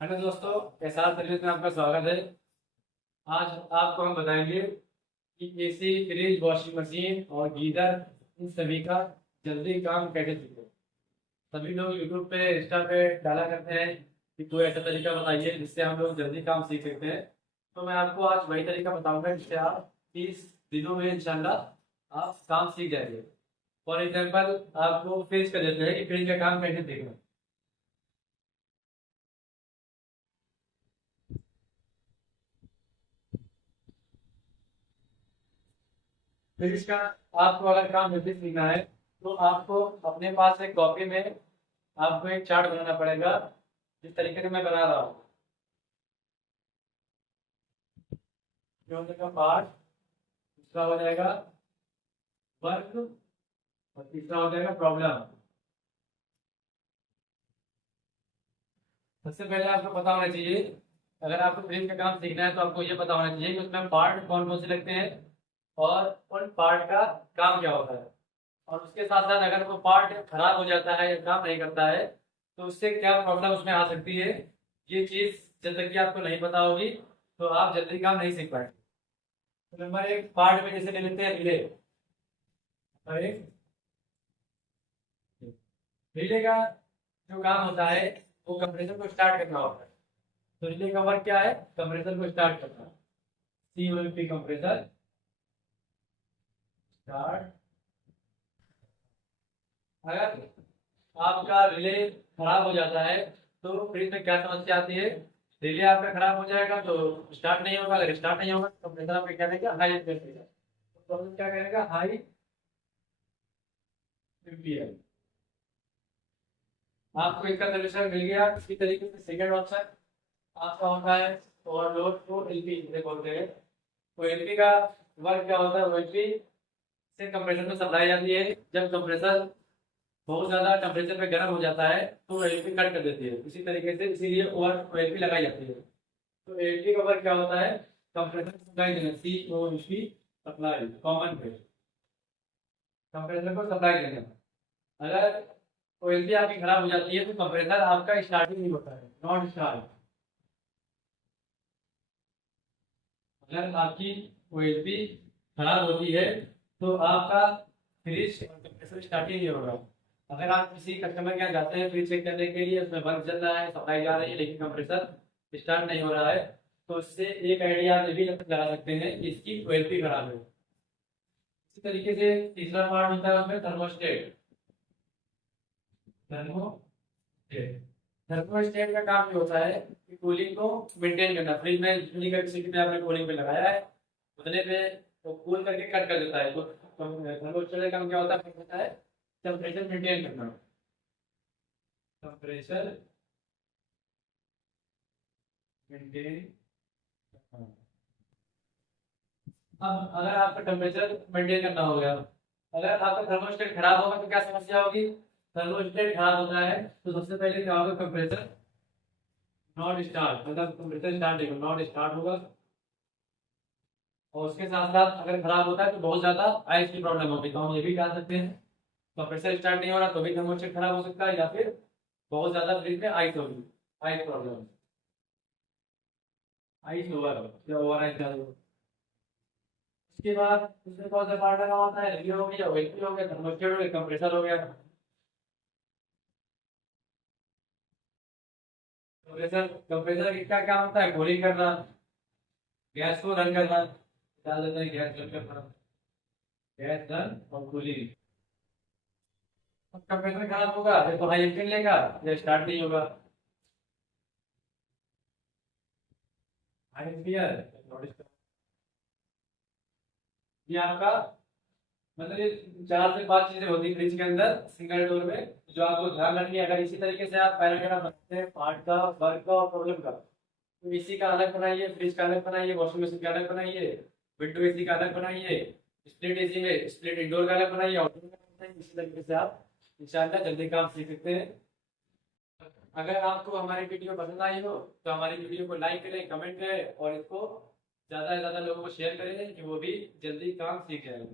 Hello दोस्तों, एहसास service में आपका स्वागत है। आज आपको हम बताएंगे कि एसी, फ्रिज, वॉशिंग मशीन और गीजर इन सभी का जल्दी काम कैसे सीखें। सभी लोग यूट्यूब पे, इंस्टा पे डाला करते हैं कि कोई ऐसा तरीका बताइए जिससे हम लोग जल्दी काम सीख सकते हैं। तो मैं आपको आज वही तरीका बताऊंगा जिससे आप 30 दिनों में इंशाल्लाह आप काम सीख जाएंगे। फॉर एग्जाम्पल, आपको फ्रिज का देते हैं कि फ्रिज का काम कैसे सीखना। फिर इसका आपको अगर काम जल्दी सीखना है तो आपको अपने पास एक कॉपी में आपको एक चार्ट बनाना पड़ेगा, जिस तरीके से मैं बना रहा हूँ। ये हो जाएगा पार्ट, दूसरा हो जाएगा वर्क और तीसरा हो जाएगा प्रॉब्लम। सबसे पहले आपको पता होना चाहिए, अगर आपको फ्रेम का काम सीखना है तो आपको ये पता होना चाहिए कि उसमें पार्ट कौन कौन से लगते हैं और उन पार्ट का काम क्या होता है। और उसके साथ साथ अगर वो पार्ट खराब हो जाता है या काम नहीं करता है तो उससे क्या प्रॉब्लम उसमें आ सकती है। ये चीज जब तक कि आपको नहीं पता होगी तो आप जल्दी काम नहीं सीख पाएंगे। तो नंबर एक, पार्ट में जैसे ले लेते हैं रिले। अरे, रिले का जो काम होता है वो कंप्रेसर को स्टार्ट करना होता है। तो रिले का वर्क क्या है? कंप्रेसर को स्टार्ट करना। COMP compressor start. अगर आपका रिले खराब हो जाता है तो फ्रिज में क्या समस्या आती है? रिले आपका खराब हो जाएगा तो स्टार्ट नहीं होगा। अगर स्टार्ट नहीं होगा तो कंप्रेसर आपका क्या करेगा? हाई कर देगा। तो प्रॉब्लम क्या करेगा? High ampere. आपको इसका सोल्यूशन मिल गया। इसी तरीके से सेकंड ऑप्शन आपका होता है ओवरलोड को एलपी जिसे बोलते हैं। तो एलपी का वर्क क्या होता है? एलपी से कंप्रेसर में सप्लाई जाती है। जब कंप्रेसर बहुत ज्यादा टेम्परेचर पे गर्म हो जाता है तो एलपी कट कर देती है। इसी तरीके से इसीलिए ओवर एलपी लगाई जाती है। तो एलपी का वर्क क्या होता है? कंप्रेसर सप्लाई देना। COMP सप्लाई, कॉमन पे कंप्रेसर को सप्लाई देना। अगर ओएलपी आपकी खराब हो जाती है तो कंप्रेसर आपका स्टार्टिंग नहीं होता है, नॉट स्टार्ट। अगर आपकी ओएलपी खराब होती है तो आपका फ्रिज और कंप्रेसर स्टार्ट ही नहीं होगा। अगर आप किसी कस्टमर के यहाँ जाते हैं फ्रिज चेक करने के लिए, उसमें बल्ब जल रहा है, सप्लाई जा रही है, लेकिन कंप्रेसर स्टार्ट नहीं हो रहा है, तो उससे एक आइडिया आप ये भी लगा सकते हैं कि इसकी ओएलपी खराब है। इसी तरीके से तीसरा पार्ट होता है उसमें थर्मोस्टेट। थर्मोस्टेट थर्मोस्टेट का काम ये होता है कि कूलिंग को मेंटेन करना। फ्रिज में जितनी कैपेसिटी पे आपने कूलिंग पे लगाया है उतने पे वो कूल करके कट कर देता है। तो थर्मोस्टेट का काम क्या होता है? टेम्परेचर मेंटेन करना। टेम्परेचर मेंटेन करना। अब अगर आपका टेम्परेचर मेंटेन करना हो गया, अगर आपका थर्मोस्टेट खराब होगा तो क्या समस्या होगी? थर्मोस्टेट खराब होता है तो सबसे पहले क्या होगा? कंप्रेसर नॉट स्टार्ट, मतलब कंप्रेसर स्टार्ट नहीं होगा, नॉट स्टार्ट होगा। और उसके साथ साथ अगर खराब होता है तो बहुत ज्यादा आइस की प्रॉब्लम होगी। तो हम ये भी कह सकते हैं कंप्रेसर स्टार्ट नहीं हो रहा तो भी थर्मोस्टेट खराब हो सकता है, या फिर बहुत ज्यादा फ्रिज में आइस होगी, आइस प्रॉब्लम, आइस ओवर या ओवर आइस ज्यादा हो। उसके बाद उसमें कौन सा पार्ट लगा होता है? रेडियो हो गया, वेंटिलेटर हो गया, थर्मोस्टेट हो गया, कंप्रेसर हो गया। कंप्रेसर का क्या काम होता है? कूलिंग करना, गैस को रन करना। क्या देता है? गैस रन करना, गैस रन और कूलिंग। कंप्रेसर खराब होगा या तो हाई एंजिन लेगा या स्टार्ट नहीं होगा। हाई एंपियर, ये आपका मतलब ये 4 से 5 चीजें होती है फ्रिज के अंदर सिंगल डोर में, जो आपको ध्यान रखनी है। अगर इसी तरीके से आप पैराग्राफ बनाते हैं पार्ट का, वर्क का और प्रॉब्लम का, तो एसी का अलग बनाइए, फ्रिज का अलग बनाइए, वॉशिंग मशीन का अलग बनाइए, विंडो एसी का अलग बनाइए, स्प्लिट एसी में स्प्लिट इंडोर का अलग बनाइए, आउटडोर का अलग बनाइए। इसी तरीके से आप इंशाल्लाह जल्दी काम सीख सकते हैं। अगर आपको हमारी वीडियो पसंद आई हो तो हमारी वीडियो को लाइक करें, कमेंट करें और इसको ज़्यादा से ज़्यादा लोगों को शेयर करें कि वो भी जल्दी काम सीख जाएं।